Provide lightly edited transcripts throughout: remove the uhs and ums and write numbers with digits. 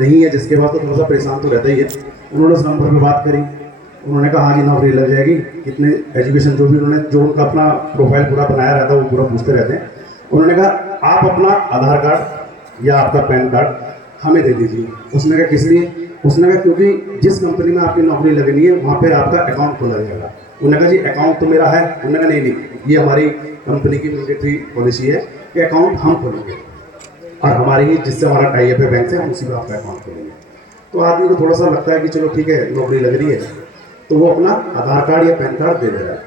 नहीं है जिसके पास, तो थोड़ा सा परेशान तो रहता ही है। उन्होंने उस नंबर पे बात करी, उन्होंने कहा हाँ जी नौकरी लग जाएगी, कितने एजुकेशन जो भी उन्होंने जो उनका अपना प्रोफाइल पूरा बनाया रहता है वो पूरा पूछते रहते हैं। उन्होंने कहा आप अपना आधार कार्ड या आपका पैन कार्ड हमें दे दीजिए। उसने कहा किस लिए? उसने कहा क्योंकि जिस कंपनी में आपकी नौकरी लगनी है वहाँ पर आपका अकाउंट खोला जाएगा। उन्होंने कहा जी अकाउंट तो मेरा है। उन्होंने कहा नहीं, ये हमारी कंपनी की मैंडेटरी पॉलिसी है कि अकाउंट हम खोलेंगे और हमारी ही जिससे हमारा टाई अप है बैंक से, हम उसी में आपका अकाउंट खोलेंगे। तो आदमी को थोड़ा सा लगता है कि चलो ठीक है नौकरी लग रही है, तो वो अपना आधार कार्ड या पैन कार्ड दे दे रहा है।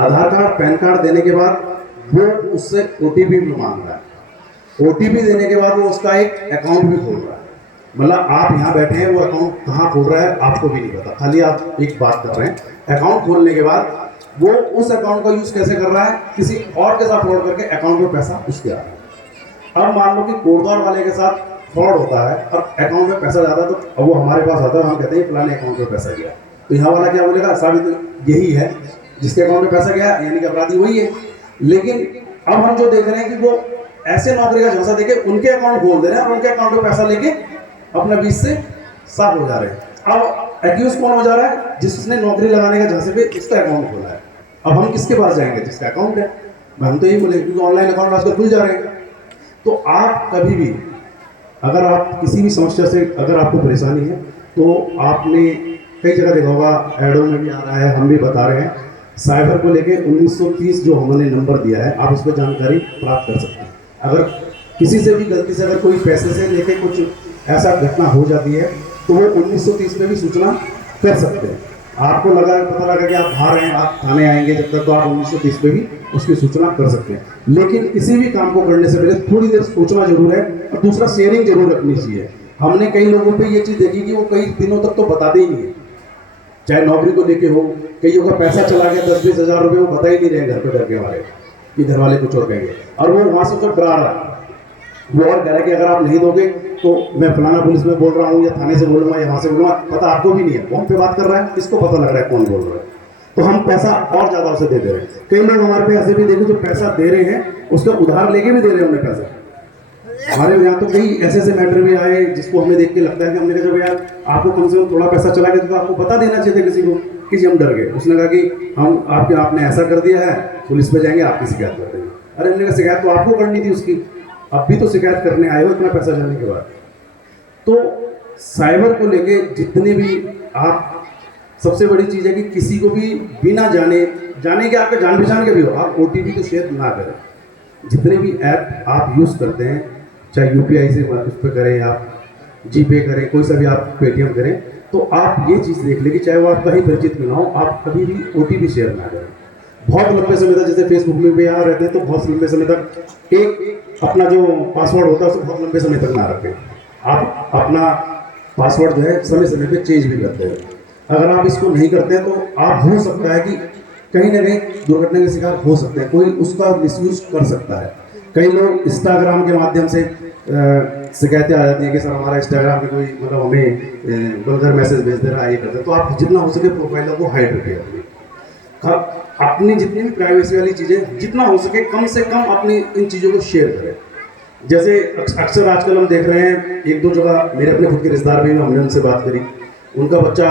आधार कार्ड पैन कार्ड देने के बाद वो उससे OTP भी मांग रहा है। OTP देने के बाद वो उसका एक अकाउंट भी खोल रहा है। मतलब आप यहाँ बैठे हैं, वो अकाउंट कहाँ खोल रहा है आपको भी नहीं पता, खाली आप एक बात कर रहे हैं। अकाउंट खोलने के बाद वो उस अकाउंट का यूज कैसे कर रहा है, किसी और के साथ फ्रॉड करके अकाउंट में पैसा उसके आ रहा है। अब मान लो कि कोटद्वार वाले के साथ फ्रॉड होता है और अकाउंट में पैसा जाता है, तो अब वो हमारे पास आता है, हम कहते हैं फलाने अकाउंट में पैसा गया। तो यहाँ वाला क्या बोलेगा, साबित यही है जिसके अकाउंट में पैसा गया, यानी कि अपराधी वही है। लेकिन अब हम जो देख रहे हैं कि वो ऐसे नौकरी का झांसा देके उनके अकाउंट खोल दे रहे हैं और उनके अकाउंट में पैसा लेके अपने बीच से साफ हो जा रहे हैं। अब एक्यूज कौन हो जा रहा है, जिसने नौकरी लगाने का झांसे पे उसका अकाउंट खोला है। अब हम किसके पास जाएंगे, जिसका अकाउंट है। हम तो यही बोले, क्योंकि ऑनलाइन अकाउंट आजकल खुल जा रहे हैं। तो आप कभी भी अगर आप किसी भी समस्या से अगर आपको परेशानी है, तो आपने कई जगह देखा होगा, एडों में भी आ रहा है, हम भी बता रहे हैं, साइबर को लेके 1930 जो हमने नंबर दिया है, आप उस पर जानकारी प्राप्त कर सकते हैं। अगर किसी से भी गलती से अगर कोई पैसे से लेके कुछ ऐसा घटना हो जाती है, तो वो 1930 में भी सूचना कर सकते हैं। आपको पता लगा कि आप बाहर हैं, आप थाने आएंगे, जब तक तो आप 1930 पे भी उसकी सूचना कर सकते हैं। लेकिन किसी भी काम को करने से पहले थोड़ी देर सोचना जरूर है, और दूसरा शेयरिंग जरूर रखनी चाहिए। हमने कई लोगों पे ये चीज़ देखी कि वो कई दिनों तक तो बताते ही नहीं है, चाहे नौकरी को लेके हो। कईयों का पैसा चला गया 10-20 हज़ार रुपये, वो बता ही नहीं रहे घर पे डर के हमारे कि घर वाले कुछ और कहेंगे, और वो वहाँ से तो डरा रहा है। वो और कह रहा है कि अगर आप नहीं दोगे तो मैं फलाना पुलिस में बोल रहा हूँ, या थाने से बोलूँगा, या वहाँ से बोलूँगा। पता आपको भी नहीं है कौन पे बात कर रहा है, किसको पता लग रहा है कौन बोल रहा है। तो हम पैसा और ज़्यादा उसे दे रहे हैं। कई लोग हमारे पे ऐसे भी देखे जो पैसा दे रहे हैं, उसका उधार लेके भी दे रहे हैं उन्हें पैसा। हमारे यहाँ तो कई ऐसे ऐसे मैटर भी आए जिसको हमें देख के लगता है कि हमने कहा जब यार आपको कम से कम थोड़ा पैसा चला गया तो आपको बता देना चाहिए था किसी को, कि जी हम डर गए। उसने कहा कि हम आपने ऐसा कर दिया है, पुलिस पे जाएंगे, आपकी शिकायत कर देंगे। अरे हमने कहा शिकायत तो आपको करनी थी उसकी, अब भी तो शिकायत करने आए हो इतना पैसा जाने के बाद। तो साइबर को लेके जितने भी आप, सबसे बड़ी चीज़ है कि किसी को भी बिना जाने के, आपके जान पहचान के भी हो, आप OTP तो शेयर ना करें। जितने भी ऐप आप यूज़ करते हैं, चाहे UPI से उस पर करें, आप GPay करें, कोई सा भी आप Paytm करें, तो आप ये चीज़ देख लें कि चाहे वो आपका ही परिचित क्यों ना हो, आप कभी भी OTP शेयर ना करें। बहुत लंबे समय तक, जैसे फेसबुक में भी यहाँ रहते हैं, तो बहुत लंबे समय तक एक अपना जो पासवर्ड होता है उसको बहुत लंबे समय तक ना रखें। आप अपना पासवर्ड जो है समय समय पे चेंज भी करते हैं। अगर आप इसको नहीं करते हैं तो आप हो सकता है कि कहीं ना कहीं दुर्घटना के शिकार हो सकते हैं, कोई उसका मिसयूज कर सकता है। कई लोग इंस्टाग्राम के माध्यम से शिकायतें आ जाती हैं कि सर हमारा इंस्टाग्राम पे कोई मतलब हमें वल्गर मैसेज भेज दे रहा है, ये करते हैं। तो आप जितना हो सके प्रोफाइल को हाइड रखिए। अपनी जितनी भी प्राइवेसी वाली चीज़ें जितना हो सके कम से कम अपनी इन चीज़ों को शेयर करें। जैसे अक्सर आजकल हम देख रहे हैं, एक दो जगह मेरे अपने खुद के रिश्तेदार भी, हमने उनसे बात करी, उनका बच्चा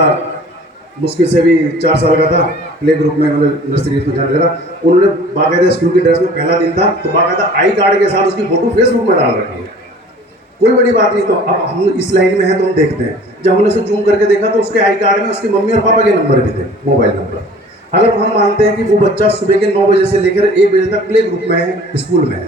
मुश्किल से भी 4 साल का था, प्ले ग्रुप में मतलब नर्सरी में जाने लगा। उन्होंने बाकायदा स्कूल की ड्रेस में पहला दिन था, तो बाकायदा आई कार्ड के साथ उसकी फोटो फेसबुक में डाल रखी है। कोई बड़ी बात नहीं। तो अब हम इस लाइन में हैं तो हम देखते हैं, जब हमने उसे जूम करके देखा तो उसके आई कार्ड में उसकी मम्मी और पापा के नंबर भी थे, मोबाइल नंबर। अगर हम मानते हैं कि वो बच्चा सुबह के 9 बजे से लेकर 1 बजे तक प्ले ग्रुप में है, स्कूल में है,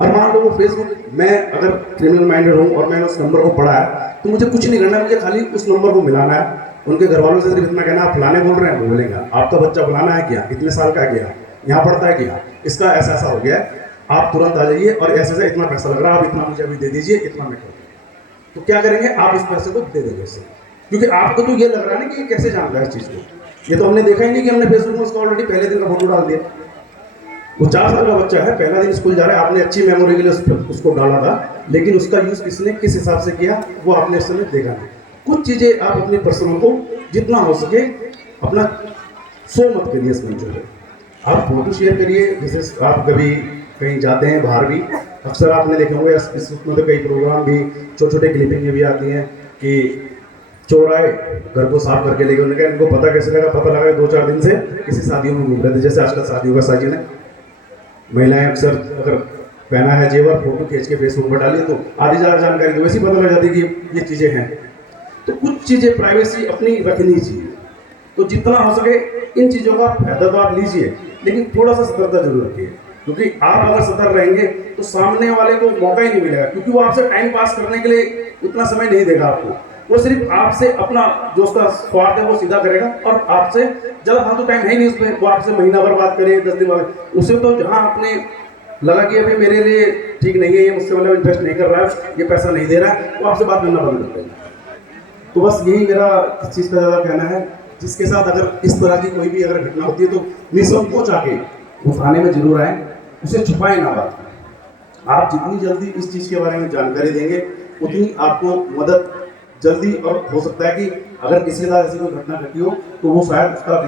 और मान लो वो फेसबुक, मैं अगर क्रिमिनल माइंडेड हूँ और मैंने उस नंबर को पढ़ा है, तो मुझे कुछ नहीं करना, मुझे खाली उस नंबर को मिलाना है। उनके घर वालों से सिर्फ इतना कहना, आप फलाने बोल रहे हैं, वो बोलेंगे आपका बच्चा फलाना है क्या, कितने साल का है क्या, यहाँ पढ़ता है क्या, इसका ऐसा ऐसा हो गया है, आप तुरंत आ जाइए, और ऐसा ऐसा इतना पैसा लग रहा है, आप इतना मुझे अभी दे दीजिए, इतना मैं कर दूँ। तो क्या करेंगे, आप उस पैसे को दे देंगे उससे, क्योंकि आपको तो ये लग रहा है ना कि ये कैसे जानता है इस चीज़ को। ये तो हमने देखा ही नहीं कि हमने फेसबुक में उसका ऑलरेडी पहले दिन का फोटो डाल दिया। वो 4 साल का बच्चा है, पहला दिन स्कूल जा रहा है, आपने अच्छी मेमोरी के लिए उसको डाला था, लेकिन उसका यूज़ किसने किस हिसाब से किया वो आपने इस समय देखा नहीं। कुछ चीज़ें आप अपनी पर्सनल को जितना हो सके अपना शो मत करिए इसमें। जो है आप फोटो शेयर करिए, जैसे आप कभी कहीं जाते हैं बाहर भी, अक्सर आपने देखे होंगे इसमें तो कई प्रोग्राम भी छोटे छोटे क्लिपिंग भी आती हैं कि चोर आए घर को साफ करके लेके, उन्होंने कहा इनको पता कैसे लगा, पता लगा 2-4 दिन से किसी शादियों में घूम रहे थे। जैसे आजकल शादियों का सीजन है, महिलाएं अक्सर अगर पहना है जेवर फोटो खींच के फेसबुक पर डालिए तो आधी ज़्यादा जानकारी तो वैसे ही पता लग जाती है कि ये चीज़ें हैं। तो कुछ चीज़ें प्राइवेसी अपनी रखनी चाहिए, तो जितना हो सके इन चीज़ों का फायदा तो आप लीजिए, लेकिन थोड़ा सा सतर्कता जरूर रखिए, क्योंकि आप अगर सतर्क रहेंगे तो सामने वाले को मौका ही नहीं मिलेगा, क्योंकि वो आपसे टाइम पास करने के लिए उतना समय नहीं देगा आपको। वो सिर्फ आपसे अपना जो उसका स्वार्थ है वो सीधा करेगा, और आपसे ज़्यादा फालतू टाइम है नहीं उसमें, वो आपसे महीना भर बात करे, 10 दिन बाद, उसे तो जहाँ आपने लगा कि अभी मेरे लिए ठीक नहीं है, ये मुझसे मतलब इन्वेस्ट नहीं कर रहा है, ये पैसा नहीं दे रहा है, तो आपसे बात करना बंद कर देगा। तो बस यही मेरा इस चीज़ का ज़्यादा कहना है। जिसके साथ अगर इस तरह की कोई भी अगर घटना होती है तो निसंकोच आके उस थाने में जरूर आए, उसे छुपाए ना बात। आप जितनी जल्दी इस चीज़ के बारे में जानकारी देंगे उतनी आपको मदद जल्दी, और हो सकता है कि अगर किसी के साथ ऐसी कोई घटना घटी हो तो वो शायद उसका